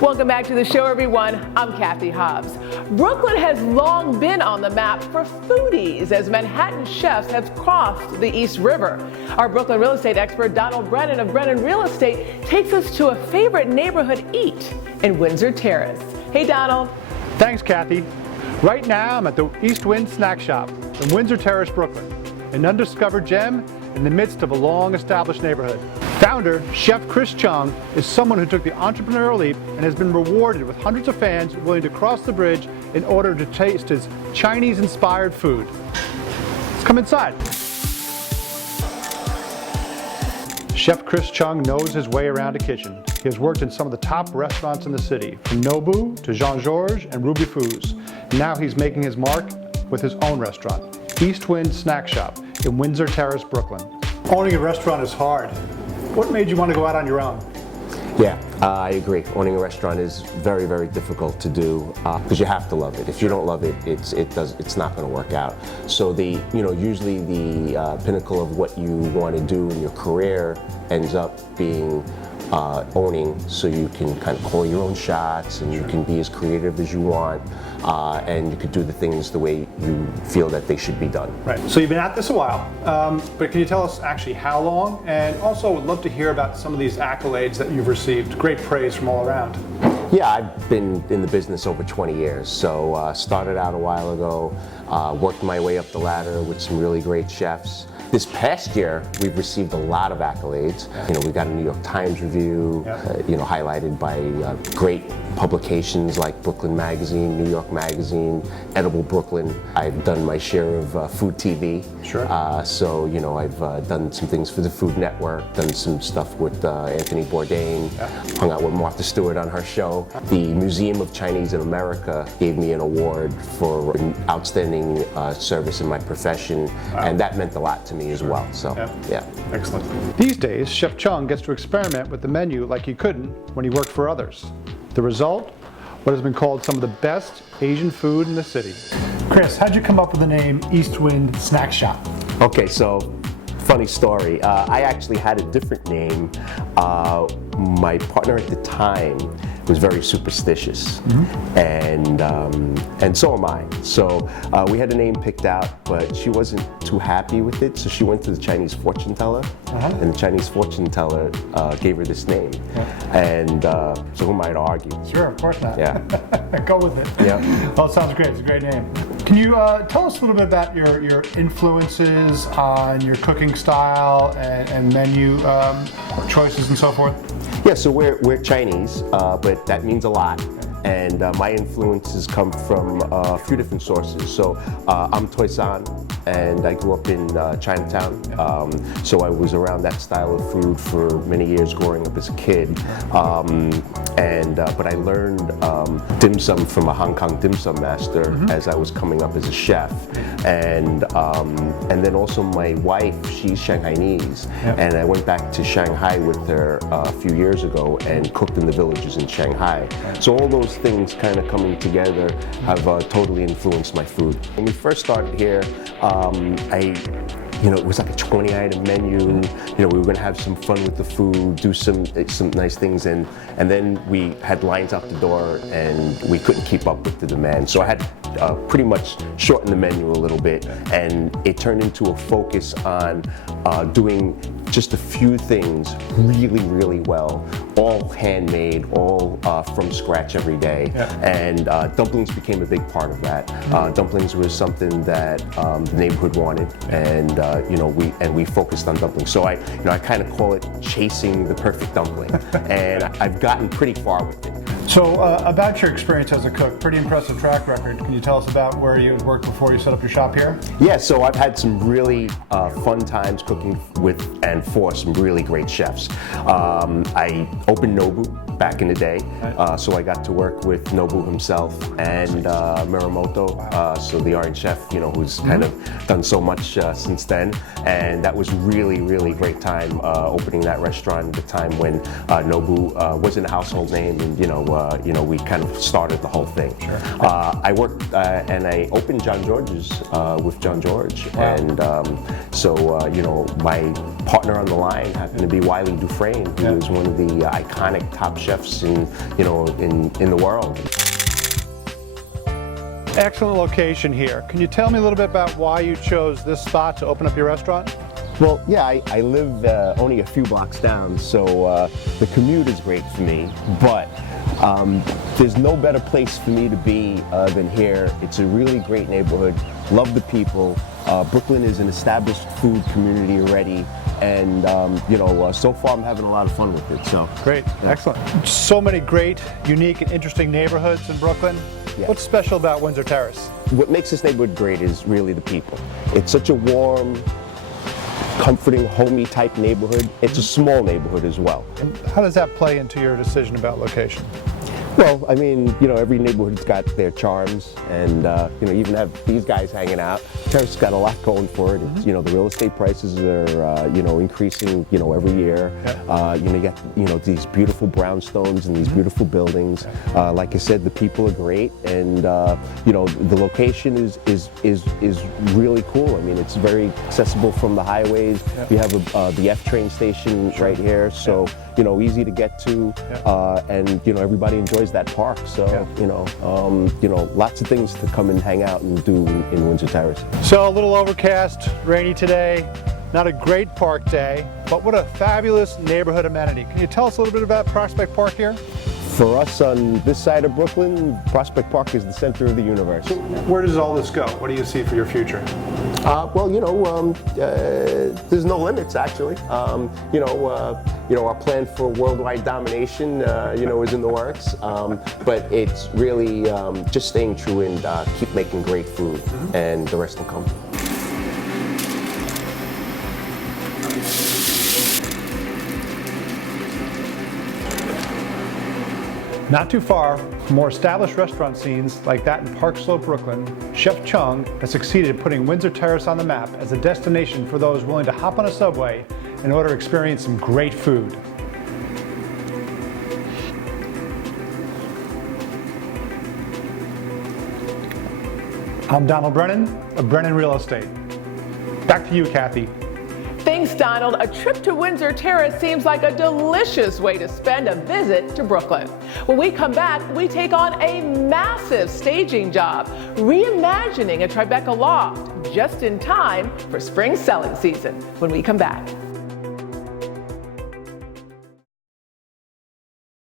Welcome back to the show, everyone. I'm Kathy Hobbs. Brooklyn has long been on the map for foodies as Manhattan chefs have crossed the East River. Our Brooklyn real estate expert, Brennan of Brennan Real Estate, takes us to a favorite neighborhood eat in Windsor Terrace. Hey, Donald. Thanks, Kathy. Right now, I'm at the East Wind Snack Shop in Windsor Terrace, Brooklyn, an undiscovered gem in the midst of a long-established neighborhood. Founder, Chef Chris Cheung, is someone who took the entrepreneurial leap and has been rewarded with hundreds of fans willing to cross the bridge in order to taste his Chinese-inspired food. Let's come inside. Chef Chris Cheung knows his way around a kitchen. He has worked in some of the top restaurants in the city, from Nobu to Georges and Ruby Foos. Now he's making his mark with his own restaurant, East Wind Snack Shop in Windsor Terrace, Brooklyn. Owning a restaurant is hard. What made you want to go out on your own? Yeah, I agree. Owning a restaurant is very, very difficult to do because you have to love it. If you don't love it, it's not going to work out. So usually the pinnacle of what you want to do in your career ends up being owning, so you can kind of call your own shots and you can be as creative as you want, and you could do the things the way you feel that they should be done. Right. So you've been at this a while, but can you tell us actually how long? And also would love to hear about some of these accolades that you've received. Great praise from all around. Yeah, I've been in the business over 20 years. So started out a while ago, worked my way up the ladder with some really great chefs. This past year, we've received a lot of accolades. We got a New York Times review, highlighted by great publications like Brooklyn Magazine, New York Magazine, Edible Brooklyn. I've done my share of food TV. Sure. So I've done some things for the Food Network, done some stuff with Anthony Bourdain, hung out with Martha Stewart on her show. The Museum of Chinese in America gave me an award for an outstanding service in my profession, and that meant a lot to me as well. So, yeah. Excellent. These days, Chef Cheung gets to experiment with the menu like he couldn't when he worked for others. The result? What has been called some of the best Asian food in the city. Chris, how'd you come up with the name East Wind Snack Shop? Okay, so funny story. I actually had a different name. My partner at the time was very superstitious, and so am I. So we had a name picked out, but she wasn't too happy with it, so she went to the Chinese fortune teller, and the Chinese fortune teller gave her this name. And so who am I to argue? Sure, of course not. Yeah. Go with it. Yeah. Well, it sounds great. It's a great name. Can you tell us a little bit about your influences on your cooking style and menu choices and so forth? Yeah, so we're Chinese, but that means a lot. And my influences come from a few different sources. So I'm Toisan, and I grew up in Chinatown. So I was around that style of food for many years growing up as a kid. But I learned dim sum from a Hong Kong dim sum master as I was coming up as a chef. And then also my wife, she's Shanghainese, and I went back to Shanghai with her a few years ago and cooked in the villages in Shanghai. So all those things kind of coming together have totally influenced my food. When we first started here, it was like a 20-item menu. We were going to have some fun with the food, do some nice things, and then we had lines out the door, and we couldn't keep up with the demand. So I had pretty much shorten the menu a little bit, and it turned into a focus on doing just a few things really, really well, all handmade, all from scratch every day. And dumplings became a big part of that. Dumplings was something that the neighborhood wanted, and we focused on dumplings. So I kind of call it chasing the perfect dumpling, and I've gotten pretty far with it. So about your experience as a cook, pretty impressive track record. Can you tell us about where you had worked before you set up your shop here? Yeah, so I've had some really fun times cooking with and for some really great chefs. I opened Nobu back in the day, so I got to work with Nobu himself and Muramoto, so the Orange Chef, who's kind of done so much since then. And that was really, really great time opening that restaurant at the time when Nobu wasn't a household name, and we kind of started the whole thing. Sure. I worked and I opened Georges with Georges, and my partner on the line happened to be Wiley Dufresne, who was one of the iconic top chefs in the world. Excellent location here. Can you tell me a little bit about why you chose this spot to open up your restaurant? Well, yeah, I live only a few blocks down, so the commute is great for me, but there's no better place for me to be than here. It's a really great neighborhood, love the people. Brooklyn is an established food community already, and so far I'm having a lot of fun with it. So great, yeah. Excellent. So many great, unique, and interesting neighborhoods in Brooklyn. Yeah. What's special about Windsor Terrace? What makes this neighborhood great is really the people. It's such a warm, comforting, homey type neighborhood. It's a small neighborhood as well. And how does that play into your decision about location? Well, I mean, every neighborhood's got their charms, and you even have these guys hanging out. Terrace got a lot going for it. It's, the real estate prices are, increasing, every year. Yeah. You get, these beautiful brownstones and these beautiful buildings. Like I said, the people are great, and the location is really cool. I mean, it's very accessible from the highways. Yeah. We have the F train station right here, so easy to get to, and everybody enjoys that park. So lots of things to come and hang out and do in Windsor Terrace. So a little overcast, rainy today, not a great park day, but what a fabulous neighborhood amenity. Can you tell us a little bit about Prospect Park here? For us on this side of Brooklyn, Prospect Park is the center of the universe. So where does all this go? What do you see for your future? There's no limits actually. Our plan for worldwide domination, is in the works. But it's really just staying true and keep making great food, and the rest will come. Not too far from more established restaurant scenes like that in Park Slope, Brooklyn, Chef Cheung has succeeded in putting Windsor Terrace on the map as a destination for those willing to hop on a subway in order to experience some great food. I'm Donald Brennan of Brennan Real Estate. Back to you, Kathy. Thanks, Donald. A trip to Windsor Terrace seems like a delicious way to spend a visit to Brooklyn. When we come back, we take on a massive staging job, reimagining a Tribeca loft just in time for spring selling season when we come back.